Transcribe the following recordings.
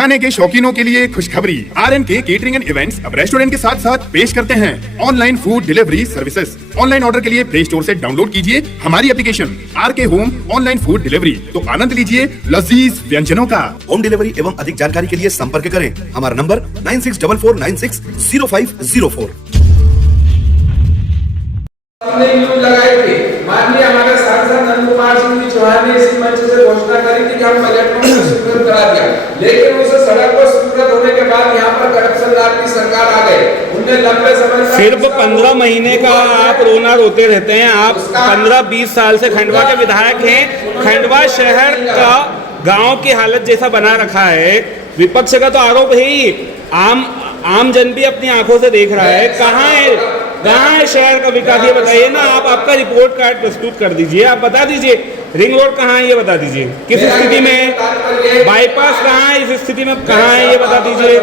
खाने के शौकीनों के लिए खुशखबरी, RNK केटरिंग एंड इवेंट्स अब रेस्टोरेंट के साथ साथ पेश करते हैं online food delivery services. Online order के लिए प्ले स्टोर से डाउनलोड कीजिए हमारी application RK home online food delivery, तो आनंद लीजिए लजीज व्यंजनों का। होम डिलीवरी एवं अधिक जानकारी के लिए संपर्क करें हमारा नंबर 9644960504। माननीय हमारे सांसद नंद कुमार सिंह जी चौहान ने इसी मंच से घोषणा करी थी कि हम बजट में स्वीकृत करा दिया, लेकिन उस सड़क को स्वीकृत होने के बाद यहाँ पर करप्शन राज की सरकार आ गई। उनने लंबे समय तक सिर्फ 15 महीने का आप रोना रोते रहते हैं। आप 15-20 साल से खंडवा के विधायक हैं। खंडवा शहर का गांव की हालत जैसा बना रखा है, विपक्ष का तो आरोप है ही, आम जन भी अपनी आंखों से देख रहा है। कहाँ है शहर का विकास, ये बताइए ना। आप आपका रिपोर्ट कार्ड प्रस्तुत कर दीजिए, आप बता दीजिए रिंग रोड कहाँ है ये बता दीजिए, किस स्थिति में है, बाईपास कहाँ है, इस स्थिति में कहाँ है ये बता दीजिए,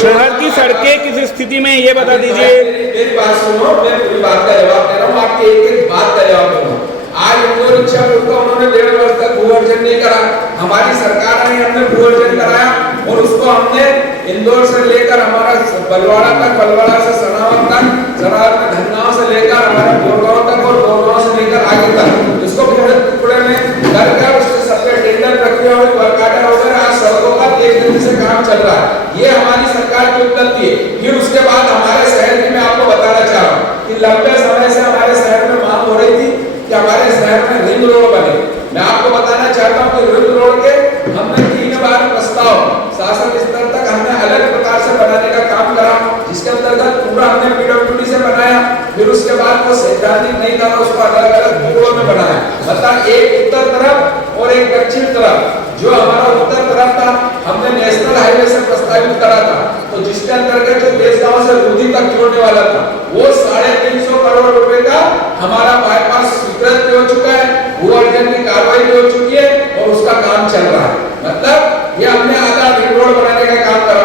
शहर की सड़कें किस स्थिति में ये बता दीजिए। मेरी बात सुनो, मैं पूरी बात का जवाब दे रहा हूँ, आपकी एक बात का जवाब दूंगा। आज इंदौर इच्छा को उन्होंने 1.5 वर्ष तक भूअर्जन नहीं करा, हमारी सरकार ने हमने भूअर्जन कराया और उसको हमने इंदौर से लेकर हमारा बलवाड़ा तक, बलवाड़ा से सनावद तक, सनावद में धनगांव से लेकर हमारे बोरगांव तक और बोरगांव से लेकर आगे तक इसको पूरे टुकड़े में करके उसके सबके टेंडर प्रक्रिया हुई, वर्क ऑर्डर हो गए। आज सड़कों का तेज गति से काम चल रहा है, ये हमारी सरकार की उपलब्धि है। फिर उसके बाद हमारे शहर की मैं आपको बताना चाह रहा हूँ कि लंबे समय से हमारे शहर में मांग हो रही थी कि हमारे शहर में रिंग रोड बने। मैं आपको बताना चाहता हूँ कि रिंग रोड के हमने 3 बार प्रस्ताव शासन स्तर तक हमने अलग प्रकार से बनाने का काम करा, जिसके अंतर्गत पूरा हमने PWD से बनाया, फिर उसके बाद वो सैद्धांतिक नहीं था, उसको अलग अलग टुकड़ों में बनाया। मतलब एक उत्तर तरफ और एक दक्षिण तरफ। जो हमारा उत्तर तरफ था हमने नेशनल हाईवे से प्रस्तावित करा था, तो जिसके अंतर्गत जो देशगांव से रूधी तक जोड़ने वाला था वो 350 करोड़ रुपए का हमारा बाईपास स्वीकृत हो चुका है, भूअर्जन की कार्रवाई हो चुकी है और उसका काम चल रहा है। मतलब ये हमने आधा रिंग रोड बनाने का काम करा।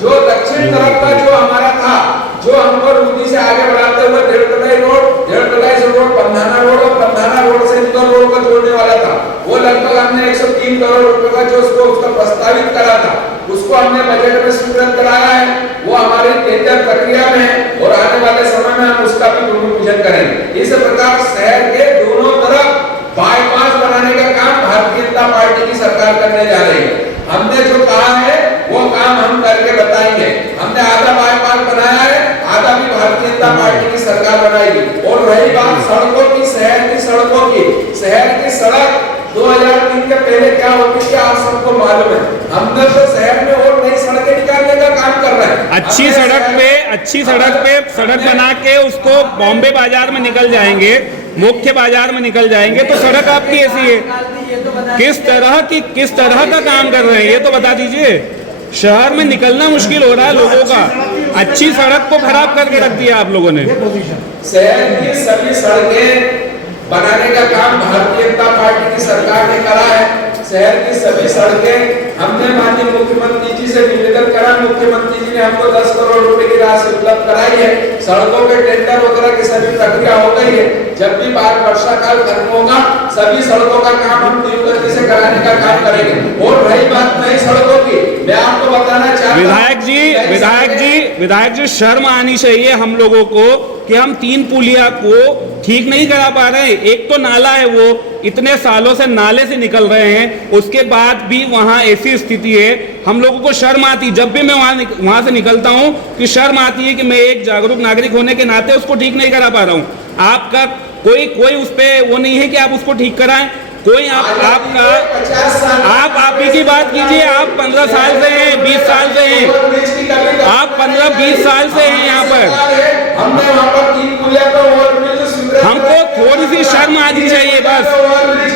जो दक्षिण तरफ का जो हमारा था, जो हमको रूधी से आगे बढ़ाते हुए 1.5 रोड पंधाना रोड और पंधाना रोड से इंदौर रोड को जोड़ने वाला था, वो लगभग हमने 103 करोड़ रुपए का जो उसका प्रस्तावित करा था, उसको हमने बजट में स्वीकृत कराया है। वो हमारी टेंडर प्रक्रिया में है और आने वाले समय में हम उसका भी भूमि पूजन करेंगे। इस प्रकार शहर के दोनों तरफ बाईपास बनाने का काम भारतीय जनता पार्टी की सरकार करने जा रही है। हमने जो कहा है वो काम हम करके बताएंगे। हमने आधा बाईपास बनाया है, आधा भी भारतीय जनता पार्टी की सरकार बनाएगी। और रही बात सड़कों की, शहर की सड़कों की, शहर की सड़क 2003 के पहले क्या होती थी आप सबको मालूम है। हमने तो शहर में और नई सड़कें निकालने का काम कर रहे हैं। अच्छी सड़क पे सड़क बना के उसको बॉम्बे बाजार में निकल जाएंगे, मुख्य बाजार में निकल जाएंगे, तो सड़क आपकी ऐसी है। किस तरह का काम कर रहे हैं ये तो बता दीजिए। शहर में निकलना मुश्किल हो रहा है लोगों का, अच्छी सड़क को खराब करके रख दिया आप लोगों ने। शहर की सभी सड़कें बनाने का काम भारतीय जनता पार्टी की सरकार ने करा है। शहर की सभी सड़कें हमने माननीय मुख्यमंत्री जी से निवेदन करा, मुख्यमंत्री जी ने हमको 10 करोड़ रुपए की राशि उपलब्ध कराई है। सड़कों के टेंडर वगैरह की सभी प्रक्रिया हो गई है। जब भी वर्षा काल खत्म होगा सभी सड़कों का काम हम तीव्र गति से कराने का काम करेंगे। और रही बात नई सड़कों की, मैं आपको बताना चाहता हूं विधायक जी शर्म आनी चाहिए हम लोगों को कि हम 3 पुलिया को ठीक नहीं करा पा रहे हैं। एक तो नाला है, वो इतने सालों से नाले से निकल रहे हैं, उसके बाद भी वहां ऐसी स्थिति है। हम लोगों को शर्म आती, जब भी मैं वहां से निकलता हूं कि शर्म आती है कि मैं एक जागरूक नागरिक होने के नाते उसको ठीक नहीं करा पा रहा हूं। आपका कोई उस पे वो नहीं है कि आप उसको ठीक कराएं। कोई आप ही की बात कीजिए। आप 15 साल से हैं, 20 साल से हैं, आप 15-20 साल से हैं यहाँ पर। हमने वहाँ पर 3 पुलिया का हमको थोड़ी सी शर्म आनी चाहिए बस।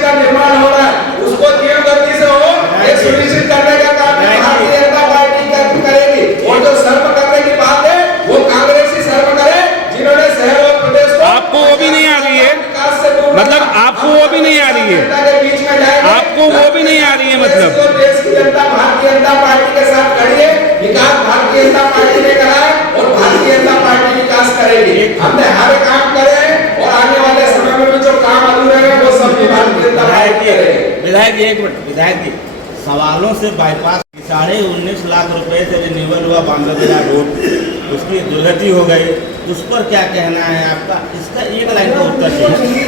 का निर्माण हो रहा है, उसको तीव्र गति से हो ये सुनिश्चित करने का काम भारतीय जनता पार्टी करेगी। और जो शर्म करने की बात है वो कांग्रेस ही शर्म करे, जिन्होंने शहर और प्रदेश को आपको वो भी नहीं आ रही है, मतलब आपको वो भी नहीं आ रही है, आपको वो भी नहीं आ रही है। मतलब देश की जनता भारतीय जनता पार्टी के साथ खड़ी है। विकास भारतीय जनता पार्टी ने करा है और भारतीय जनता पार्टी विकास करेगी। हमने हर काम करे और आने वाले समय में भी जो काम अधूरे हैं वो सब भी भारतीय जनता पार्टी करेगी। विधायक जी, एक मिनट विधायक जी, सवालों से बाईपास 19.5 लाख रुपए से रिन्यूअल हुआ बांदा बाजार रोड, उसकी दुर्गति हो गई, उस पर क्या कहना है आपका? इसका एक लाइन का उत्तर चाहिए।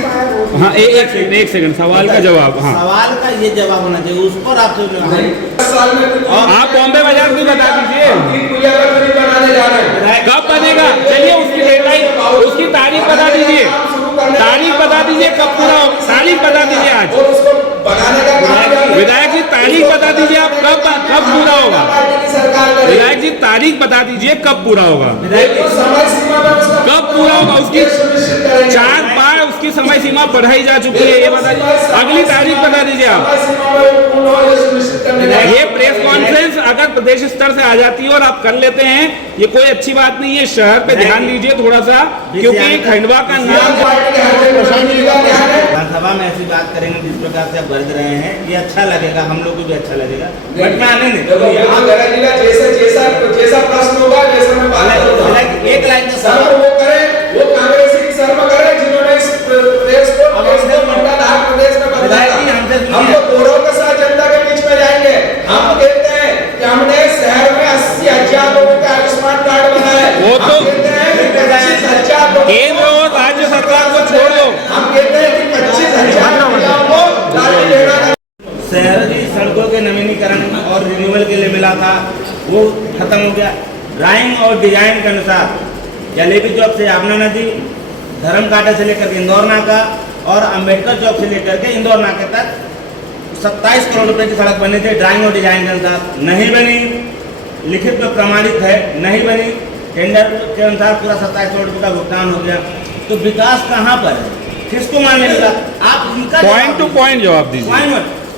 हाँ, एक सेकंड सवाल का जवाब। हाँ, सवाल का ये जवाब होना चाहिए, उस पर आपसे आप बॉम्बे बाजार भी बता दीजिए कब बनेगा। चलिए उसकी डेडलाइन, उसकी तारीख बता दीजिए, तारीख बता दीजिए कब पूरा होगा, तारीख बता दीजिए आज। विधायक जी तारीख बता दीजिए आप कब पूरा होगा। विधायक जी तारीख बता दीजिए कब पूरा होगा, कब पूरा होगा। उसकी 4 बार उसकी समय सीमा बढ़ाई जा चुकी है, ये बता दीजिए, अगली तारीख बता दीजिए आप। ये प्रेस कॉन्फ्रेंस अगर प्रदेश स्तर से आ जाती है और आप कर लेते हैं, ये कोई अच्छी बात नहीं है। शहर पे ध्यान दीजिए थोड़ा सा, क्योंकि खंडवा का नाम। विधानसभा में ऐसी बात करेंगे जिस प्रकार से आप बरत रहे हैं, ये अच्छा लगेगा, हम लोग को भी अच्छा लगेगा। बट मैं आने नहीं जैसा प्रश्न होगा, जैसा मैं बात करूंगा, एक लाइन का सर वो करे, वो कांग्रेसी शर्म करे जिन्होंने इस प्रदेश को मंडलाधार प्रदेश में बदला। हम तो गौरव के साथ जनता के बीच में जाएंगे। हम कहते हैं कि हमने शहर में 80,000 लोगों का आयुष्मान कार्ड बनाया। वो तो कहते हैं कि 25,000 केंद्र और राज्य सरकार को छोड़ दो। हम कहते हैं कि 25,000 महिलाओं को लाठी देना। शहर की सड़कों के नवीनीकरण और रिन्यूअल के लिए मिला था, वो खत्म हो गया। ड्राइंग और डिजाइन के अनुसार जलेबी चौक से यमुना नदी, धर्म कांटा से लेकर के इंदौर नाका और अंबेडकर चौक से लेकर के इंदौर नाके तक 27 करोड़ रुपए की सड़क बनी थी। ड्राइंग और डिजाइन के अनुसार नहीं बनी, लिखित में प्रमाणित है, नहीं बनी। टेंडर के अनुसार पूरा 27 करोड़ रुपए का भुगतान हो गया। तो विकास कहाँ पर है, किसको मानने लगा? आप इनका पॉइंट टू पॉइंट जवाब दीजिए।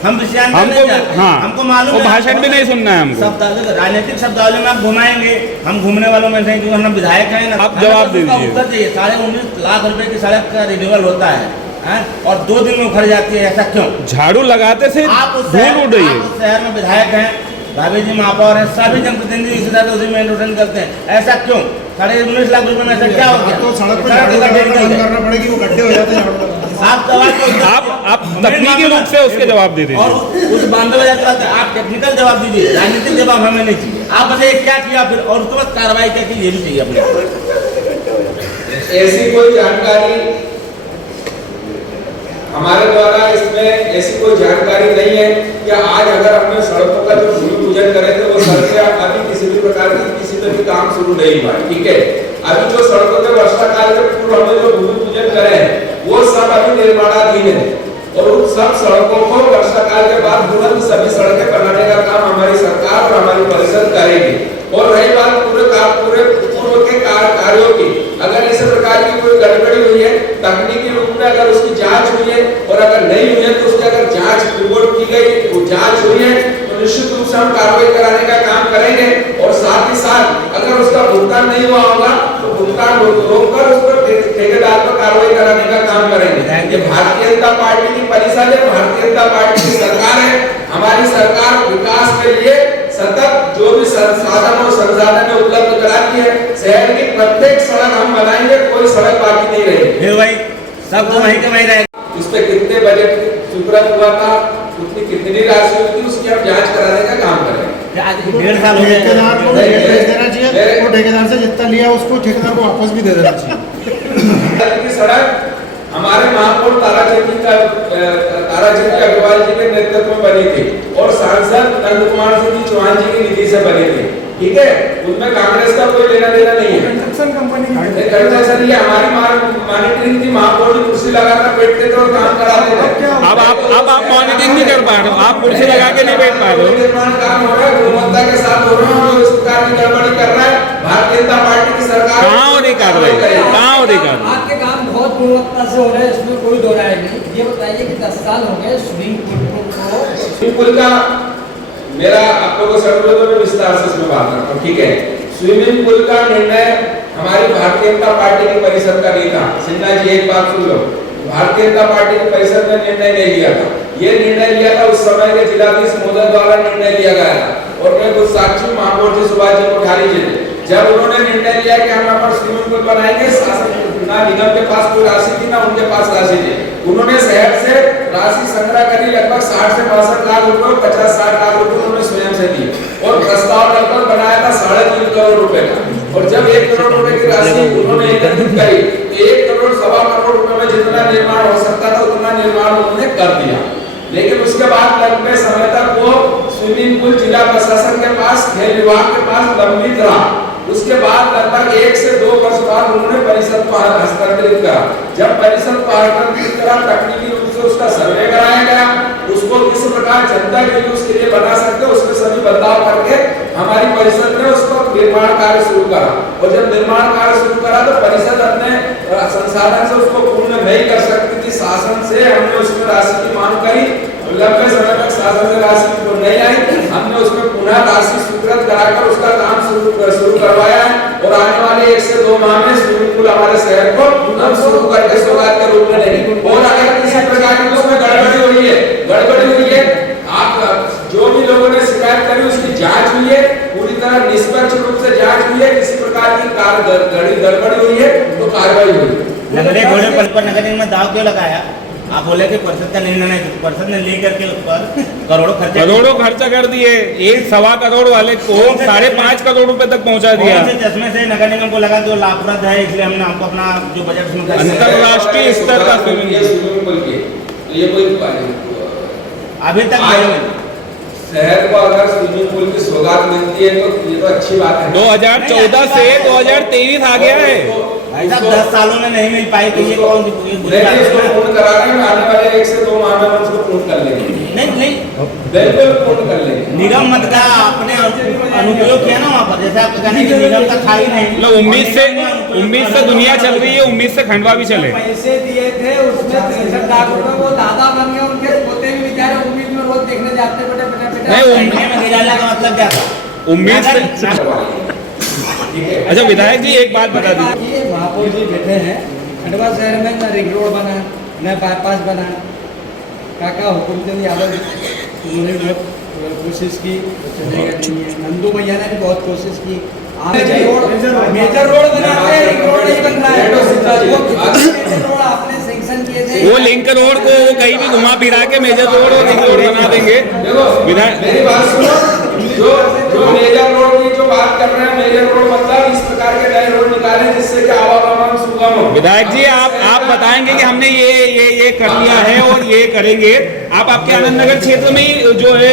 हम हमको मालूम वो है, भाषण भी नहीं सुनना है हमको। राजनीतिक शब्दावली में आप घुमाएंगे, हम घूमने वालों में से, क्योंकि हम विधायक हैं ना। आप जवाब दीजिए। उत्तर चाहिए। 19.5 लाख रुपए की सड़क का रिन्यूअल होता है और 2 दिन में उखड़ जाती है, ऐसा क्यों? झाड़ू लगाते से धूल उड़ रही है। आप शहर में विधायक हैं, भाभी जी महापौर है, सभी जनप्रतिनिधि इसी तरह उसी में इंट्रोडक्शन करते हैं, ऐसा क्यों? 19.5 लाख रुपए में ऐसा क्या हो गया? तो सड़क पर झाड़ू करना पड़ेगी, वो गड्ढे हो जाते हैं। आप तकनीकी रूप से उसके जवाब दे दीजिए। और उस बांदा बाजार की बात है, आप टेक्निकल जवाब दीजिए, राजनीतिक जवाब हमें नहीं चाहिए। आप बताइए क्या किया फिर, और उसके बाद कार्रवाई क्या की, ये भी चाहिए अपने। ऐसी कोई जानकारी हमारे द्वारा इसमें ऐसी कोई जानकारी नहीं है कि आज अगर हमने सड़कों का जो भूमि पूजन करे थे वो सड़कें अभी किसी भी प्रकार की किसी पे भी काम शुरू नहीं हुआ। ठीक है, अभी जो सड़कों के वर्षा काल के पूर्व हमने जो भूमि पूजन करे हैं वो सब अभी निर्माणाधीन है और उन सब सड़कों को वर्षा काल के बाद तुरंत सभी सड़कें बनाने का काम हमारी सरकार और हमारी परिषद करेगी। और रही बात पूरे पूर्व के कार्यों की, अगर इस प्रकार की कोई गड़बड़ी हुई है, तकनीकी रूप में अगर उसकी जांच हुई है और अगर नहीं हुई है तो उसकी अगर जांच रिपोर्ट की गई, वो जांच हुई है तो निश्चित रूप से हम कार्रवाई कराने का काम करेंगे। और साथ ही साथ अगर उसका भुगतान नहीं हुआ होगा तो भुगतान रोककर उस पर ठेकेदार पर कार्रवाई कराने का काम करेंगे। ये भारतीय जनता पार्टी की परिषद है, भारतीय जनता पार्टी की सरकार है। हमारी सरकार विकास के लिए सतत जो भी संसाधन और संसाधन उपलब्ध कराती है, शहर की प्रत्येक सड़क हम बनाएंगे, कोई सड़क बाकी नहीं रहेगी। फिर भाई सब तो वहीं के वहीं रहेगा। इस पे कितने बजट स्वीकृत हुआ था, उतनी कितनी राशि हुई थी, उसकी हम जांच कराने का काम करेंगे। आज 1.5 साल हो गए। ठेकेदार को भेज देना चाहिए, वो ठेकेदार से जितना लिया उसको ठेकेदार को वापस भी दे देना चाहिए। सड़क हमारे महापौर ताराचंद अग्रवाल जी के नेतृत्व में बनी थी और सांसद नंद कुमार सिंह चौहान जी की निधि से बनी थी। ठीक है, उनमें कांग्रेस का कोई लेना देना नहीं है। कंस्ट्रक्शन कंपनी ये हमारी मॉनिटरिंग थी, महापौर जी कुर्सी लगाकर बैठते थे और काम कराते थे। अब आप मॉनिटरिंग नहीं कर पा रहे हो, आप कुर्सी लगा के नहीं बैठ पा रहे हो। निर्माण काम हो रहा है, गुणवत्ता के साथ हो रहा है और इस प्रकार की गड़बड़ी कर रहा है भारतीय जनता पार्टी की सरकार। कहाँ हो रही कार्रवाई, कहाँ हो रही कार्रवाई? आपके काम बहुत गुणवत्ता से हो रहे हैं, इसमें कोई दो राय नहीं। ये बताइए कि 10 साल हो गए स्विमिंग पूल का मेरा आप लोगों से अनुरोध है, विस्तार से इसमें बात करता हूँ। ठीक है, स्विमिंग पूल का निर्णय हमारी भारतीय जनता पार्टी की परिषद का नहीं था। सिन्हा जी एक बात सुन लो, भारतीय जनता पार्टी की परिषद ने निर्णय नहीं लिया था। ये निर्णय लिया था उस समय के जिलाधीश महोदय द्वारा निर्णय लिया गया था और मैं कुछ साक्षी महापौर जी सुभाष जी कोठारी जी ने जब उन्होंने निर्णय लिया कि हम यहाँ पर स्विमिंग पूल बनाएंगे, शासन ना निगम के पास कोई राशि थी ना उनके पास राशि थी, उन्होंने शहर से राशि संग्रह करी, लगभग 60 से 62 लाख रुपए, 50-60 लाख रुपए उन्होंने स्वयं से दिए और प्रस्ताव लगभग बनाया था 3.5 करोड़ रुपए का। और जब 1 करोड़ रुपए की राशि उन्होंने एकत्रित करी, 1 करोड़ 1.25 करोड़ रुपए में जितना निर्माण हो सकता था उतना निर्माण उन्होंने कर दिया। लेकिन उसके बाद लंबे समय तक वो स्विमिंग पूल जिला प्रशासन के पास, खेल विभाग के पास लंबित रहा। उसके बाद लगभग 1 से 2 वर्ष बाद उन्होंने परिषद को हस्तांतरित करा। जब परिषद को हस्तांतरित करा, तकनीकी रूप से उसका सर्वे कराया गया, उसको किस प्रकार जनता के यूज के लिए बना सकते उसके सभी बदलाव करके हमारी परिषद ने उसको निर्माण कार्य शुरू करा। और जब निर्माण कार्य शुरू करा तो परिषद अपने संसाधन से उसको पूर्ण नहीं कर सकती थी, शासन से हमने उसमें राशि की मांग करी, लंबे समय तक शासन से राशि नहीं आई, हमने उसमें पुनः राशि स्वीकृत कराकर उसका काम शुरू करवाया है और आने वाले 1 से 2 माह में स्विमिंग पूल हमारे शहर को हम शुरू करके सौगात के रूप में देंगे। और अगर किसी प्रकार की उसमें गड़बड़ी हुई है, आप जो भी लोगों ने शिकायत करी उसकी जांच हुई है, पूरी तरह निष्पक्ष रूप से जांच हुई है, किसी प्रकार की गड़बड़ी हुई है तो कार्रवाई हुई। लंगड़े घोड़े पर नगर निगम में दाव क्यों लगाया? आप बोले कि परिषद का निर्णय नहीं, परिषद ने लेकर के ऊपर करोड़ों खर्चा कर दिए। 1.25 करोड़ वाले को 5.5 करोड़ रुपए तक पहुंचा दिया। चश्मे से नगर निगम को लगा कि वो लाभप्रद है, इसलिए हमने हमको अपना जो बजट में अंतरराष्ट्रीय स्तर का स्विमिंग पूल की तो ये कोई अभी तक शहर को अगर स्विमिंग पूल की सौगात मिलती है तो ये तो अच्छी बात है। 2014 से 2023 आ गया है। ऐसा 10 सालों में नहीं मिल पाई तो ये कौन पूर्ण करा रहे हैं, आने वाले 1 से 2 माह में हम उसको पूर्ण कर लेंगे। नहीं बिल्कुल पूर्ण कर लेंगे। निगम मत का आपने अनुपयोग किया ना वहाँ पर, जैसे आप कहने की निगम का था ही नहीं। मतलब उम्मीद से दुनिया चल रही है, उम्मीद से खंडवा भी चले। पैसे दिए थे उसमें 63 लाख रुपए, वो दादा बन गए, उनके पोते भी बेचारे उम्मीद में रोज देखने जाते बेटा में गिराने का मतलब क्या था? उम्मीद से। अच्छा विधायक जी एक बात बता दीजिए, महापौर जी बैठे हैं, खंडवा शहर में न रिंग रोड बना न बाईपास बना, काका हुकुमचंद यादव उन्होंने बहुत कोशिश की, चलेगा नहीं है। नंदू भैया ने भी बहुत कोशिश की, मेजर रोड बनाते हैं, रिंग रोड नहीं बन रहा है। वो मेजर रोड आपने सैंक्शन किए थे, वो लिंक रोड को वो कहीं भी घुमा फिरा के मेजर रोड और रिंग रोड बना देंगे। विधायक मेरी बात सुनो, जो मेजर रोड की जो बात कर रहे हैं, मेजर रोड मतलब इस प्रकार के नए रोड निकालें जिससे कि आवागमन सुगम हो। विधायक जी आप बताएंगे कि हमने ये कर लिया है और ये करेंगे। आप आपके आनंद नगर क्षेत्र में ही जो है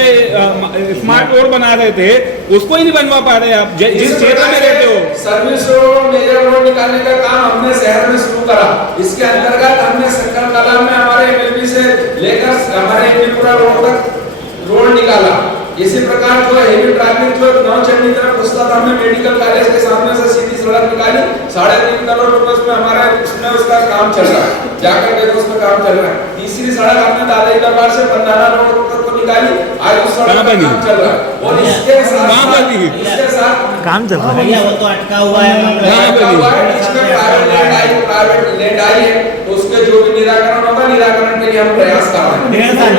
स्मार्ट रोड बना रहे थे, उसको ही नहीं बनवा पा रहे आप, जिस क्षेत्र में रहते हो। सर्विस रोड, मेजर रोड निकालने का काम हमने शहर में शुरू करा। इसके अंतर्गत हमने शंकर कला में हमारे एमएलबी से लेकर हमारे एमपीपुरा रोड तक रोड निकाला। इसी प्रकार जो हेवी ट्रैफिक जो नौचंडी तरफ घुसता था, हमने मेडिकल कॉलेज के सामने से सीधी सड़क निकाली, 3.5 करोड़ रुपए उसमें हमारे उसका काम चल रहा है, जाकर के उसमें काम चल रहा है। तीसरी सड़क हमने दादाई दरबार से बंदाना रोड को निकाली, आज उस सड़क का काम चल रहा है। और इसके साथ काम चल रहा है, वो तो अटका हुआ है, प्राइवेट लैंड आई है, तो उसके जो भी निराकरण होगा, निराकरण के लिए हम प्रयास कर रहे हैं।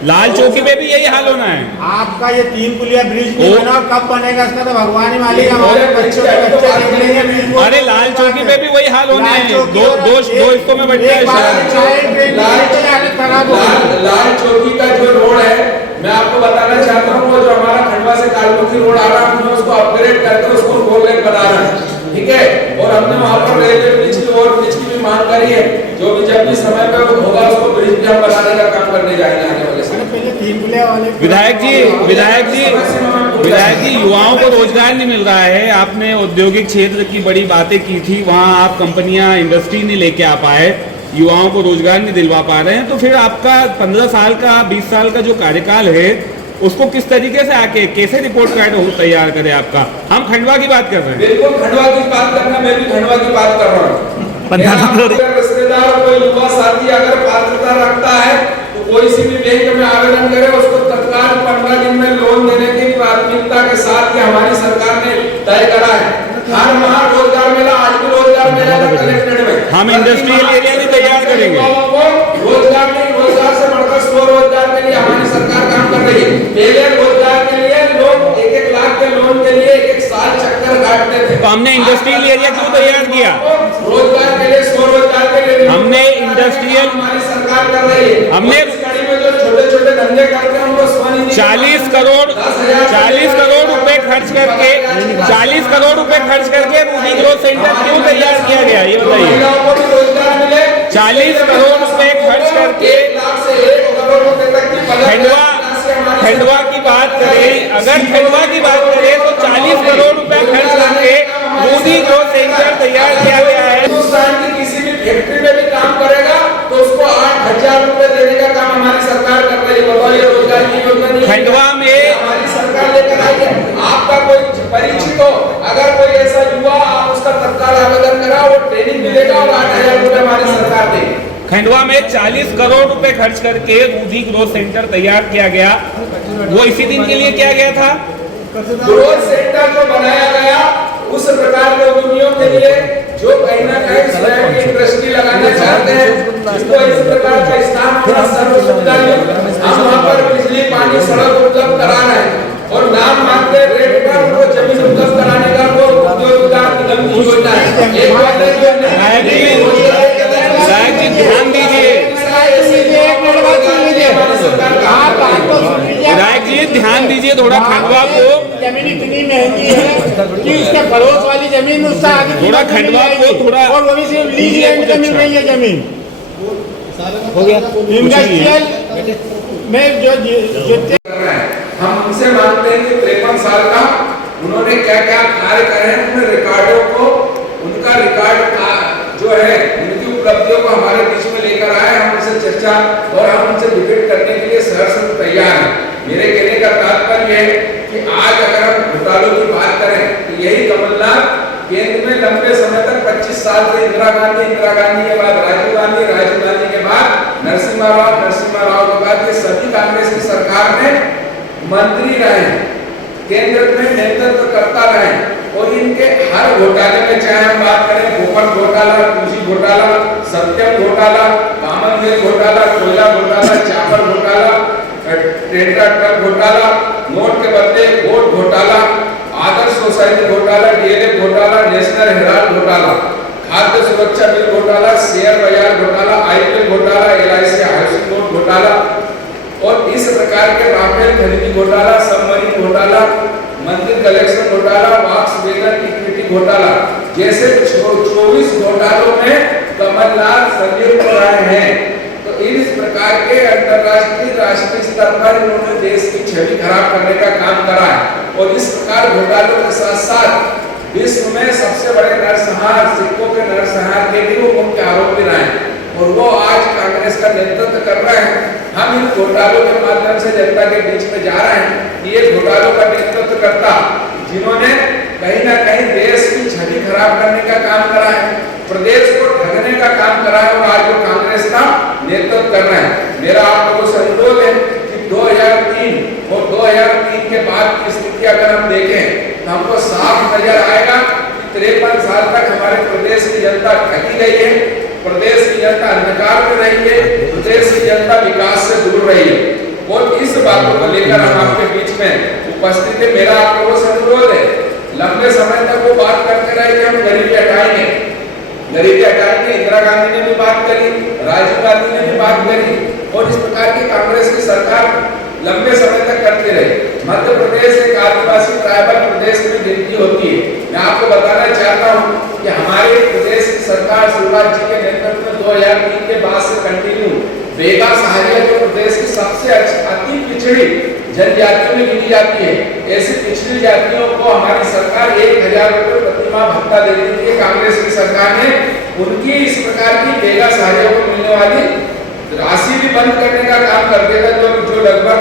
लाल चौकी पे भी यही हाल होना है। आपका ये 3 पुलिया ब्रिज नहीं बना, कब बनेगा इसका तो भगवान ही मालिक। हमारे बच्चों के बच्चे निकलेंगे। अरे लाल चौकी पे भी वही हाल होना है। दो हिस्सों में बट गया। लाल चौकी का जो रोड है, मैं आपको बताना चाहता हूँ, वो जो हमारा खंडवा से कालमुखी रोड आ रहा है, हमने उसको अपग्रेड करके उसको 4 लेन बना रहे हैं, ठीक है। और हमने वहाँ पर रेलवे ब्रिज की भी मांग करी है, जो भी जब भी समय पे होगा उसको ब्रिज भी हम बनाने का काम करने जाएंगे आने वाले समय। विधायक जी युवाओं को रोजगार नहीं मिल रहा है। आपने औद्योगिक क्षेत्र की बड़ी बातें की थी, वहाँ आप कंपनियां इंडस्ट्री नहीं लेके आ पाए, युवाओं को रोजगार नहीं दिलवा पा रहे हैं, तो फिर आपका 15 साल का 20 साल का जो कार्यकाल है उसको किस तरीके से आके कैसे रिपोर्ट कार्ड तैयार करें आपका? हम खंडवा की बात कर रहे हैं। बिल्कुल खंडवा की बात करना, मैं भी खंडवा की बात कर रहा हूँ। रिश्तेदार कोई युवा साथी अगर पात्रता रखता है तो कोई सी भी बैंक में आवेदन करे, उसको तत्काल 15 दिन में लोन देने की प्राथमिकता के साथ ये हमारी सरकार ने तय करा है। हर माह रोजगार मेला, आज भी रोजगार मेला कलेक्टेड में हम इंडस्ट्रियल एरिया भी तैयार करेंगे। रोजगार नहीं, रोजगार से बढ़कर स्वरोजगार के लिए हमारी सरकार काम कर रही है। पहले रोजगार के लिए लोग 1-1 लाख के लोन के लिए 1-1 साल चक्कर तो हमने इंडस्ट्रियल एरिया क्यों तैयार किया? रोजगार के लिए, स्वरोजगार के लिए हमने इंडस्ट्रियल, हमारी सरकार कर रही है। हमने इस कड़ी में जो छोटे छोटे धंधे करते हैं उनको स्वनिधि 40 करोड़ रुपए खर्च करके 40 करोड़ रुपए खर्च करके रूडी ग्रोथ सेंटर क्यों तैयार किया गया, ये बताइए। महिलाओं को भी रोजगार मिले। 40 करोड़ रुपए खर्च करके 1 लाख से 1 करोड़ रुपए तक की खंडवा की बात करें, अगर खंडवा की बात करें तो 40 करोड़ रुपए खर्च करके रूडी ग्रोथ सेंटर तैयार किया गया है। हिंदुस्तान की किसी भी फैक्ट्री में भी काम करेगा तो उसको 8,000 रुपए देने का काम हमारी सरकार कर रही है। बताइए, रोजगार की योजना नहीं है। खंडवा में हमारी सरकार लेकर आई है। आपका कोई परिचित हो, अगर कोई ऐसा युवा, आप उसका तत्काल आवेदन कराओ, वो ट्रेनिंग मिलेगा और 8,000 रुपए हमारी सरकार देगी। खंडवा में 40 करोड़ रुपए खर्च करके रूडी ग्रोथ सेंटर तैयार किया गया। वो इसी दिन के लिए किया गया था। ग्रोथ सेंटर जो बनाया गया उस प्रकार के उद्यमियों के लिए जो कहीं ना कहीं स्वयं की इंडस्ट्री लगाना चाहते हैं, जिसको इस प्रकार का स्थान होना सर्व सुविधायुक्त, हम वहाँ पर बिजली, पानी, सड़क उपलब्ध करा रहे हैं और नाम मात्र रेट पर उनको जमीन उपलब्ध कराने का वो उद्योग विकास निगम की योजना है। एक बात है जो नायक जी ध्यान दीजिए, विधायक जी ध्यान दीजिए थोड़ा। खंडवा को जमीन इतनी महंगी है कि उसके पड़ोस वाली जमीन उससे आगे थोड़ा खंडवा को थोड़ा, और वो भी सिर्फ लीज लैंड पे मिल रही है जमीन। हो गया इंडस्ट्रियल में जो हम उनसे मांगते हैं कि 53 साल का उन्होंने क्या क्या कार्य करे हैं, उन रिकॉर्डों को, उनका रिकॉर्ड जो है, उनकी उपलब्धियों को हमारे बीच में लेकर आए। हम उनसे चर्चा और हम उनसे डिबेट करने के लिए सहर्ष तैयार हैं। मेरे कहने का तात्पर्य है कि आज अगर हम घोटालों की बात करें तो यही कमलनाथ केंद्र में लंबे समय तक 25 साल से इंदिरा गांधी के बाद राजीव गांधी के बाद नरसिम्हा राव के बाद ये सभी कांग्रेस की सरकार में मंत्री रहे, केंद्र में नेतृत्व करता रहे और इनके हर घोटाले में, चाहे हम बात करें गोपन घोटाला, कृषि घोटाला, सत्यम घोटाला, कामनवेल्थ घोटाला, कोयला घोटाला, चावल घोटाला, टेंडर ट्रक घोटाला, नोट के बदले वोट घोटाला, आदर्श सोसाइटी घोटाला, डीएलएफ घोटाला, नेशनल हेराल्ड घोटाला, खाद्य सुरक्षा बिल घोटाला, शेयर बाजार घोटाला, आईपीएल घोटाला, एलआईसी हाउसिंग लोन घोटाला और इस प्रकार के राफेल खरीदी घोटाला, सबमरीन घोटाला, मंदिर कलेक्शन घोटाला, वॉक्स वेगन इक्विटी घोटाला जैसे 24 घोटालों में कमलनाथ संलिप्त रहे हैं। तो इस प्रकार के अंतरराष्ट्रीय, राष्ट्रीय स्तर पर इन्होंने देश की छवि खराब करने का काम करा है और इस प्रकार घोटालों के साथ साथ विश्व में सबसे बड़े नरसंहार, सिखों के नरसंहार के भी वो मुख्य आरोपी रहे हैं और वो आज कांग्रेस का नेतृत्व कर रहे हैं। हम इन घोटालों के माध्यम से जनता के बीच में जा रहे हैं कि ये घोटालों का नेतृत्व करता जिन्होंने कहीं ना कहीं देश की छवि खराब करने का काम करा है, प्रदेश को ठगने का काम करा है और आज वो कांग्रेस का नेतृत्व कर रहे हैं। मेरा आप लोगों से अनुरोध है कि 2003 और 2003 के बाद की स्थिति अगर हम देखें तो हमको साफ नजर आएगा कि 53 साल तक हमारे प्रदेश की जनता ठगी गई है, प्रदेश की जनता अंधकार में रही है, प्रदेश की जनता विकास से दूर रही है और इस बातों को लेकर हम आपके बीच में उपस्थित है। मेरा आप लोगों से अनुरोध है, लंबे समय तक वो बात करते रहे कि हम गरीबी हटाएंगे, इंदिरा गांधी ने भी बात करी, राजीव गांधी ने भी बात करी और इस प्रकार की कांग्रेस की सरकार लंबे समय तक करती रही। मध्य प्रदेश एक आदिवासी ट्राइबल प्रदेश में गिनती होती है। मैं आपको बताना चाहता हूँ कि हमारे प्रदेश की सरकार शिवराज जी के नेतृत्व में 2003 के बाद से कंटिन्यू बेगा सहारिया जो प्रदेश की सबसे अति पिछड़ी जनजातियों में गिनी जाती है, ऐसी पिछड़ी जातियों को हमारी सरकार 1,000 रुपए प्रतिमाह भत्ता दे रही है। कांग्रेस की सरकार ने उनकी इस प्रकार की बेगा सहारिया को मिलने वाली राशि भी बंद करने का काम कर देगा जो लगभग